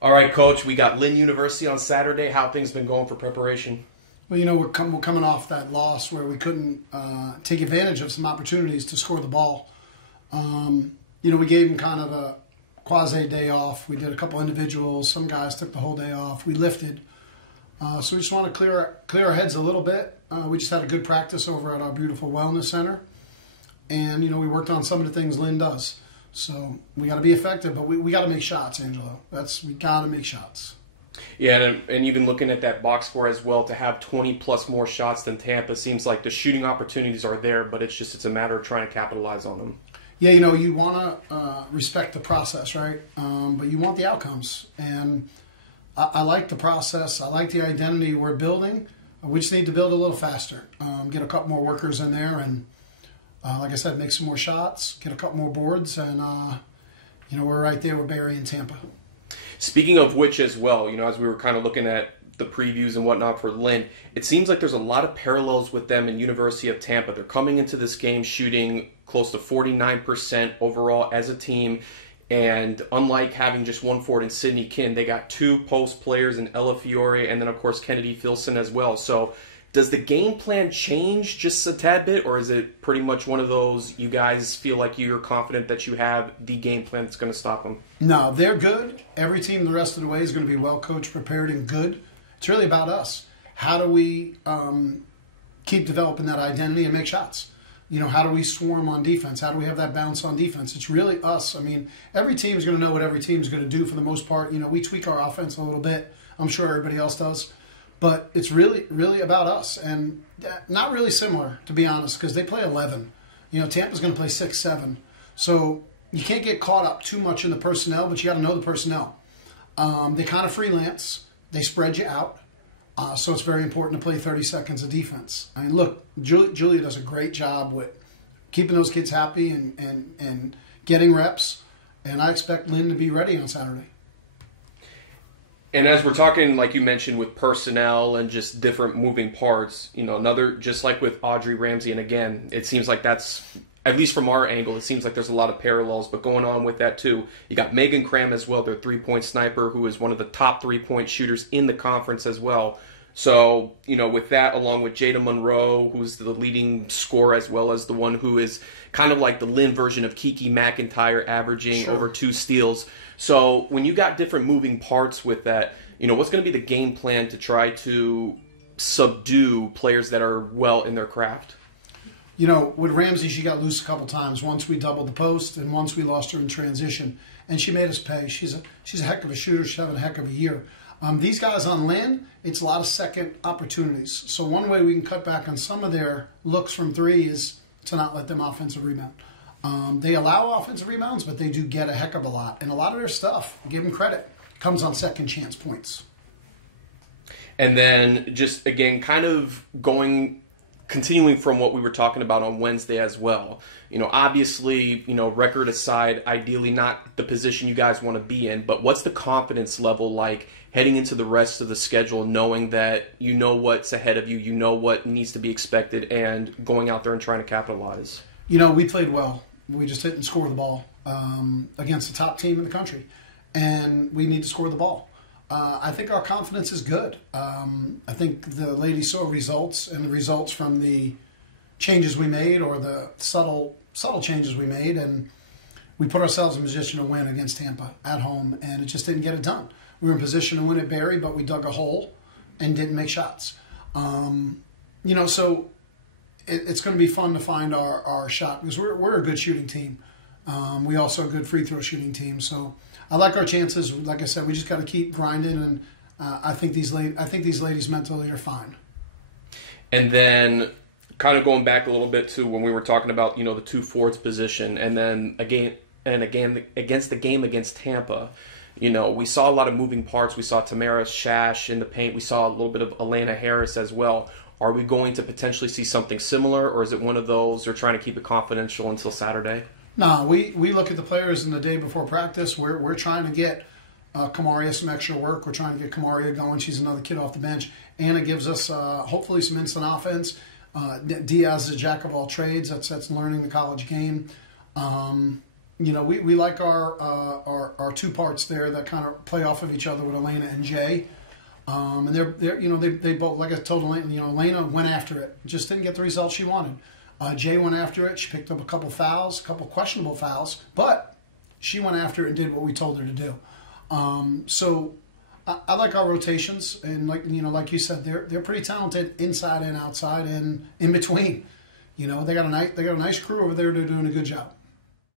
All right, Coach, we got Lynn University on Saturday. How things been going for preparation? Well, we're coming off that loss where we couldn't take advantage of some opportunities to score the ball. We gave them kind of a quasi day off. We did a couple individuals. Some guys took the whole day off. We lifted. So we just want to clear our heads a little bit. We just had a good practice over at our beautiful wellness center. And, we worked on some of the things Lynn does. So we got to be effective, but we got to make shots, Angelo. We got to make shots. Yeah, and even looking at that box score as well, to have 20-plus more shots than Tampa, seems like the shooting opportunities are there, but it's a matter of trying to capitalize on them. Yeah, you want to respect the process, right? But you want the outcomes. And I like the process. I like the identity we're building. We just need to build a little faster. Get a couple more workers in there and, like I said, make some more shots, get a couple more boards, and, we're right there with Barry and Tampa. Speaking of which as well, as we were kind of looking at the previews and whatnot for Lynn, it seems like there's a lot of parallels with them in University of Tampa. They're coming into this game shooting close to 49% overall as a team. And unlike having just one forward in Sidney Kinn, they got two post players in Ella Fiore and then, of course, Kennedy Filson as well. So does the game plan change just a tad bit, or is it pretty much one of those you guys feel like you're confident that you have the game plan that's going to stop them? No, they're good. Every team the rest of the way is going to be well coached, prepared, and good. It's really about us. How do we keep developing that identity and make shots? How do we swarm on defense? How do we have that bounce on defense? It's really us. I mean, every team is going to know what every team is going to do for the most part. We tweak our offense a little bit. I'm sure everybody else does. But it's really, really about us. And not really similar, to be honest, because they play 11. Tampa's going to play 6, 7. So you can't get caught up too much in the personnel, but you got to know the personnel. They kind of freelance. They spread you out. So it's very important to play 30 seconds of defense. I mean, look, Julia does a great job with keeping those kids happy and getting reps. And I expect Lynn to be ready on Saturday. And as we're talking, like you mentioned, with personnel and just different moving parts, just like with Audrey Ramsey, and again, it seems like that's, at least from our angle, it seems like there's a lot of parallels, but going on with that too, you got Megan Cram as well, their three-point sniper, who is one of the top three-point shooters in the conference as well. So, with that, along with Jada Monroe, who's the leading scorer, as well as the one who is kind of like the Lynn version of Kiki McIntyre, averaging over 2 steals. So, when you got different moving parts with that, what's going to be the game plan to try to subdue players that are well in their craft? With Ramsey, she got loose a couple times. Once we doubled the post, and once we lost her in transition. And she made us pay. She's a heck of a shooter. She's having a heck of a year. These guys on Lynn, it's a lot of second opportunities. So one way we can cut back on some of their looks from three is to not let them offensive rebound. They allow offensive rebounds, but they do get a heck of a lot. And a lot of their stuff, give them credit, comes on second chance points. And then just, again, kind of continuing from what we were talking about on Wednesday as well. Obviously, record aside, ideally not the position you guys want to be in, but what's the confidence level like heading into the rest of the schedule, knowing that you know what's ahead of you, you know what needs to be expected, and going out there and trying to capitalize? We played well. We just didn't score the ball against the top team in the country, and we need to score the ball. I think our confidence is good. I think the ladies saw results, and the results from the changes we made, or the subtle changes we made, and we put ourselves in position to win against Tampa at home, and it just didn't get it done. We were in position to win at Barry, but we dug a hole and didn't make shots. So it's going to be fun to find our shot, because we're a good shooting team. We also a good free throw shooting team. So I like our chances. Like I said, we just got to keep grinding, and I think these ladies mentally are fine. And then, kind of going back a little bit to when we were talking about the two forwards position, and then again against the game against Tampa. We saw a lot of moving parts. We saw Tamara Shash in the paint. We saw a little bit of Alana Harris as well. Are we going to potentially see something similar, or is it one of those they're trying to keep it confidential until Saturday? No, we look at the players in the day before practice. We're trying to get Kamaria some extra work. We're trying to get Kamaria going. She's another kid off the bench. Anna gives us hopefully some instant offense. Diaz is a jack of all trades. That's learning the college game. we like our two parts there that kind of play off of each other with Elena and Jay. And they both, like I told Elena, Elena went after it, just didn't get the result she wanted. Jay went after it. She picked up a couple fouls, a couple questionable fouls, but she went after it and did what we told her to do. So I like our rotations, and like you said, they're pretty talented inside and outside and in between. They got a nice crew over there. They're doing a good job.